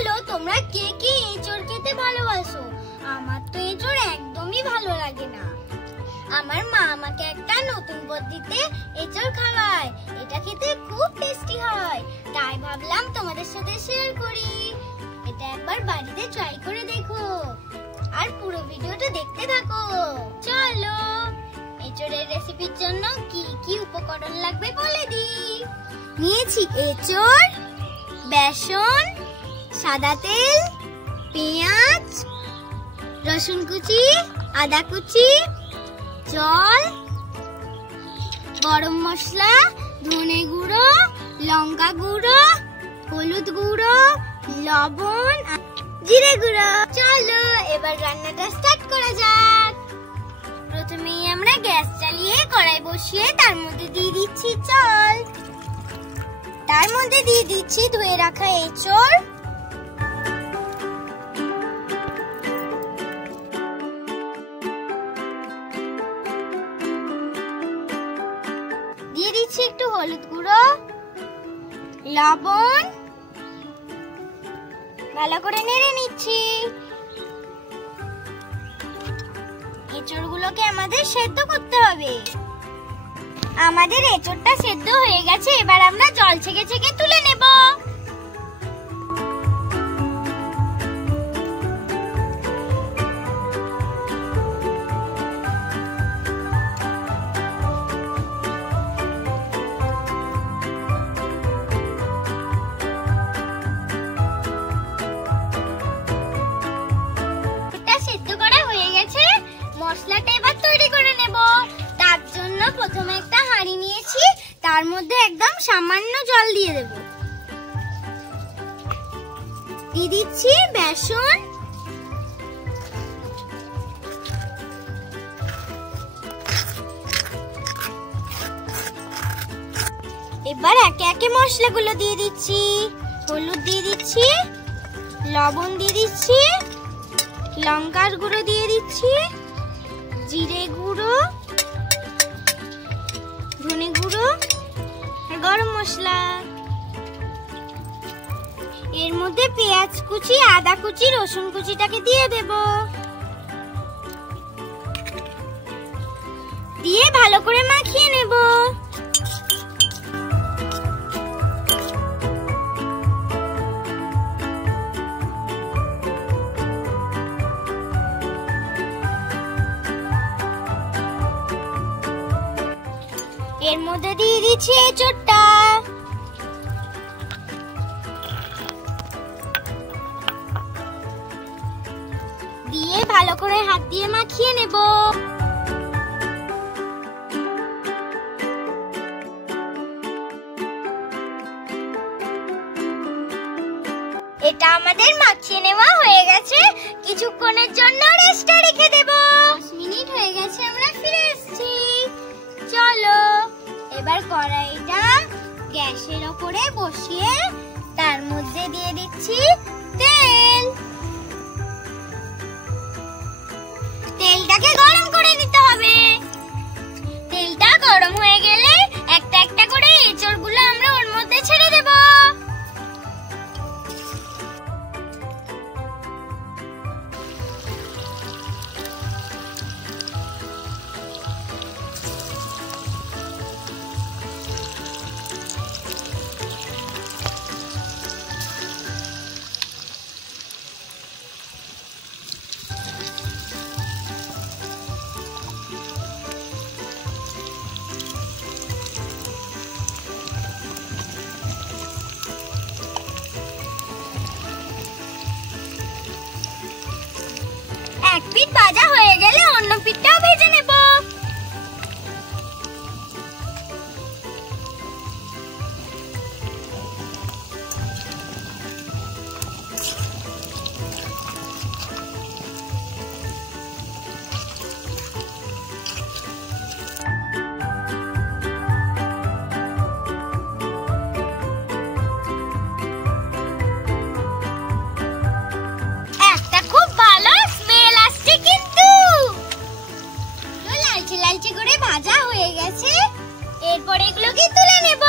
বলো তোমরা কে কে এঁচড় খেতে ভালোবাসো? আমার তো এঁচড় একদমই ভালো লাগে না। আমার মা আমাকে একটা নতুন পদ্ধতিতে এঁচড় খাওয়ায়, এটা খেতে খুব টেস্টি হয়, তাই ভাবলাম তোমাদের সাথে শেয়ার করি। এটা একবার বাড়িতে ট্রাই করে দেখো আর পুরো ভিডিওটা দেখতে থাকো। চলো এঁচড়ের রেসিপির জন্য কি কি উপকরণ লাগবে বলে দিই। নিয়েছি এঁচড়, বেসন, সাদা তেল, পেঁয়াজ, রসুন কুচি, আদা কুচি, জল, গরম মশলা, ধনে গুঁড়ো, লঙ্কা গুঁড়ো, হলুদ গুঁড়ো, লবণ, জিরে গুঁড়ো। চলো এবার রান্নাটা স্টার্ট করা যাক। প্রথমেই আমরা গ্যাস জ্বালিয়ে কড়াই বসিয়ে তার মধ্যে দিয়ে দিচ্ছি জল, তার মধ্যে দিয়ে দিচ্ছি ধুয়ে রাখা এঁচড়, দিয়ে দিচ্ছি একটু হলুদ গুঁড়ো, লবণ, ভালো করে নেড়ে নিচ্ছি। এঁচড়গুলোকে আমাদের সেদ্ধ করতে হবে। আমাদের এঁচড়টা সেদ্ধ হয়ে গেছে, এবার আমরা জল ছেঁকে ছেঁকে তুলে নেব। মশলাটা এবার তৈরি করে নেব। তার জন্য প্রথমে একটা হাঁড়ি নিয়েছি, তার মধ্যে একদম সামান্য জল দিয়ে দেব। দিয়ে দিচ্ছি বেসন, এবার একে একে মশলাগুলো দিয়ে দিচ্ছি। হলুদ দিয়ে দিচ্ছি, লবণ দিয়ে দিচ্ছি, লঙ্কার গুঁড়ো দিয়ে দিচ্ছি, জিরে গুঁড়ো, ধনে গুঁড়ো আর গরম মশলা। এর মধ্যে পেঁয়াজ কুচি, আদা কুচি, রসুন কুচিটাকে দিয়ে দেব। দিয়ে ভালো করে মাখিয়ে নেব। এর মধ্যে দিয়ে দিচ্ছি এঁচড়টা, দিয়ে ভালো করে হাত দিয়ে মাখিয়ে নেব। এটা আমাদের মাখিয়ে নেওয়া হয়ে গেছে, কিছুক্ষণের জন্য রেস্টে রেখে দেব। 10 মিনিট হয়ে গেছে, আমরা ফিরে এসেছি। চলো এবার কড়াইটা গ্যাসের উপরে বসিয়ে তার মধ্যে দিয়ে দিচ্ছি তেল। তেলটাকে গরম করে নিতে হবে। তেলটা গরম হয়ে গেলে একটা একটা করে এঁচড়গুলো আমরা ওর মধ্যে ছেড়ে দেব। এক পিঠ ভাজা হয়ে গেলে অন্য পিঠটাও ভেজে নেব। লালচে করে ভাজা হয়ে গেছে, এরপর এগুলোকে তুলে নেব।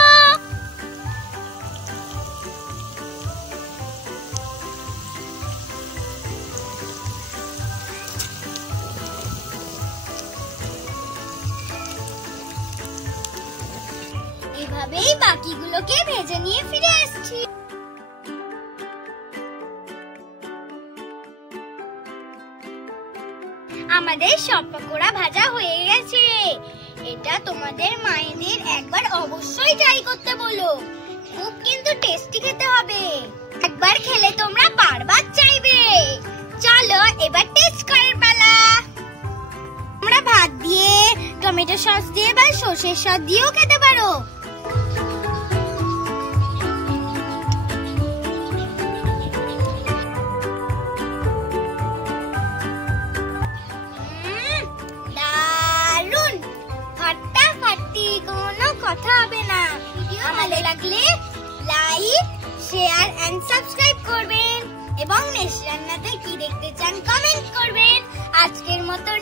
এভাবেই বাকিগুলোকে ভেজে নিয়ে ফিরে আসছি। আমাদের সব পকোড়া ভাজা হয়ে গেছে। এটা তোমাদের মায়েদের একবার অবশ্যই ট্রাই করতে বলো, খুব কিন্তু টেস্টি খেতে হবে। একবার খেলে তোমরা বারবার চাইবে। চলো এবার টেস্ট করার পালা। তোমরা ভাত দিয়ে, টমেটো সস দিয়ে বা সরষের সস দিয়েও খেতে পারো। দারুন, ফাটাফাটি, কোনো কথা হবে না। ভিডিও ভালো লাগলে লাইক, শেয়ার এন্ড সাবস্ক্রাইব করবেন এবং নেক্সট রান্নাতে কি দেখতে চান কমেন্ট করবেন। আজকের মতন